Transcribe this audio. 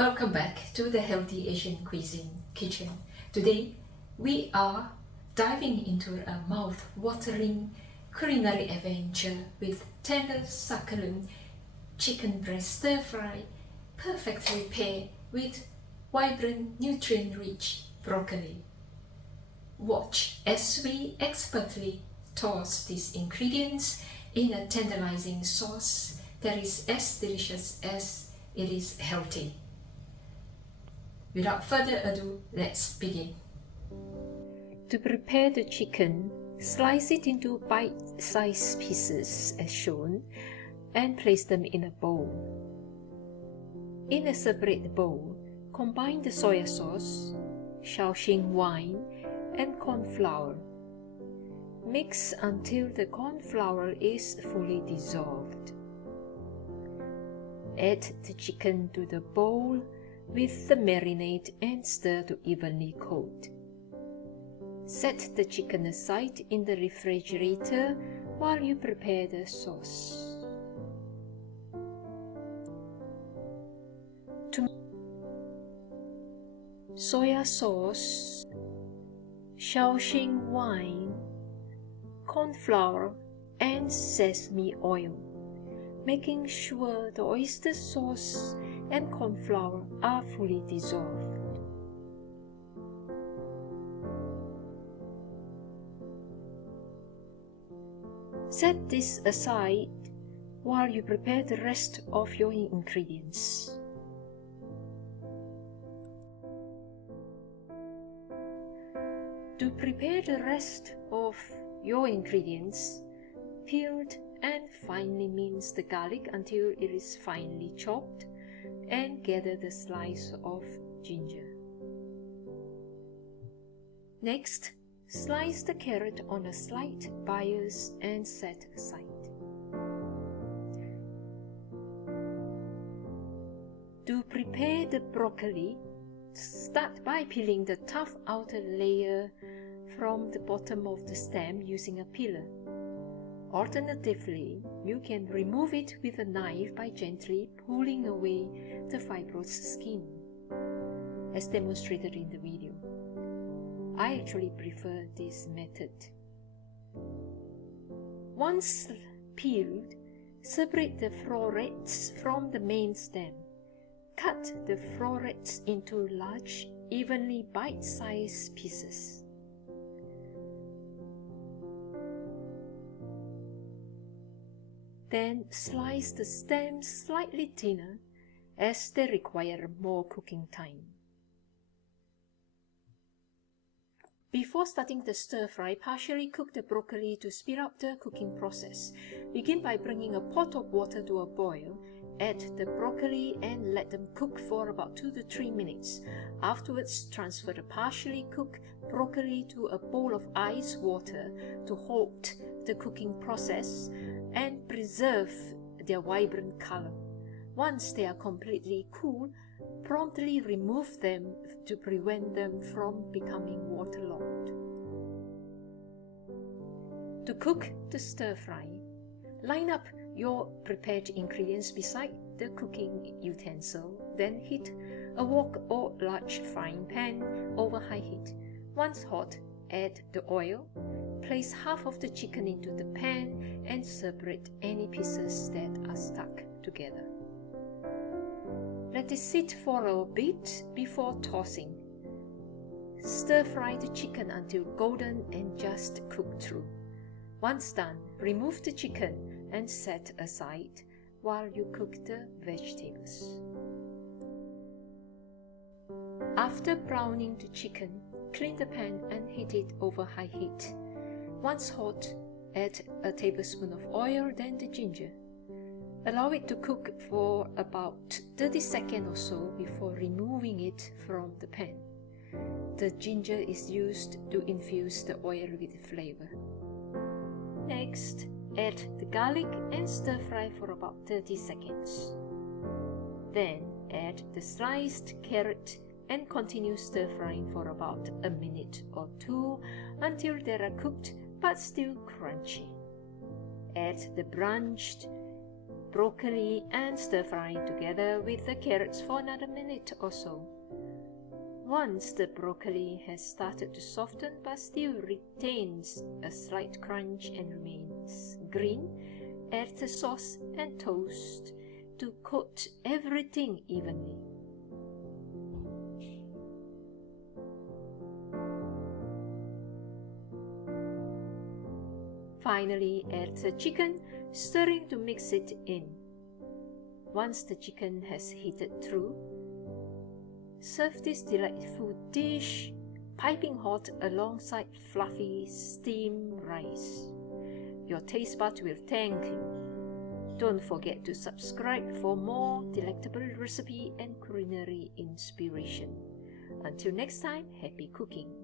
Welcome back to the Healthy Asian Cuisine Kitchen. Today we are diving into a mouth-watering culinary adventure with tender, succulent chicken breast stir-fry, perfectly paired with vibrant, nutrient-rich broccoli. Watch as we expertly toss these ingredients in a tantalizing sauce that is as delicious as it is healthy. Without further ado, let's begin. To prepare the chicken, slice it into bite-sized pieces as shown and place them in a bowl. In a separate bowl, combine the soy sauce, Shaoxing wine, and cornflour. Mix until the cornflour is fully dissolved. Add the chicken to the bowl with the marinade and stir to evenly coat. Set the chicken aside in the refrigerator while you prepare the sauce. Soya sauce, Shaoxing wine, cornflour, and sesame oil, making sure the oyster sauce and cornflour are fully dissolved. Set this aside while you prepare the rest of your ingredients. To prepare the rest of your ingredients, peeled and finely mince the garlic until it is finely chopped, and gather the slice of ginger. Next, slice the carrot on a slight bias and set aside. To prepare the broccoli, start by peeling the tough outer layer from the bottom of the stem using a peeler. Alternatively, you can remove it with a knife by gently pulling away the fibrous skin, as demonstrated in the video. I actually prefer this method. Once peeled, separate the florets from the main stem. Cut the florets into large, evenly bite-sized pieces. Then slice the stems slightly thinner as they require more cooking time. Before starting the stir-fry, partially cook the broccoli to speed up the cooking process. Begin by bringing a pot of water to a boil. Add the broccoli and let them cook for about 2 to 3 minutes. Afterwards, transfer the partially cooked broccoli to a bowl of ice water to halt the cooking process and preserve their vibrant color. Once they are completely cool, promptly remove them to prevent them from becoming waterlogged. To cook the stir-fry, line up your prepared ingredients beside the cooking utensil, then heat a wok or large frying pan over high heat. Once hot, add the oil, place half of the chicken into the pan and separate any pieces that are stuck together. Let it sit for a bit before tossing. Stir-fry the chicken until golden and just cooked through. Once done, remove the chicken and set aside while you cook the vegetables. After browning the chicken, clean the pan and heat it over high heat. Once hot, add a tablespoon of oil, then the ginger. Allow it to cook for about 30 seconds or so before removing it from the pan. The ginger is used to infuse the oil with flavor. Next, add the garlic and stir-fry for about 30 seconds. Then add the sliced carrot and continue stir-frying for about a minute or two until they are cooked but still crunchy. Add the blanched broccoli and stir-fry together with the carrots for another minute or so. Once the broccoli has started to soften but still retains a slight crunch and remains green, add the sauce and toast to coat everything evenly. Finally, add the chicken, stirring to mix it in. Once the chicken has heated through, serve this delightful dish piping hot alongside fluffy steamed rice. Your taste buds will thank you. Don't forget to subscribe for more delectable recipe and culinary inspiration. Until next time, happy cooking!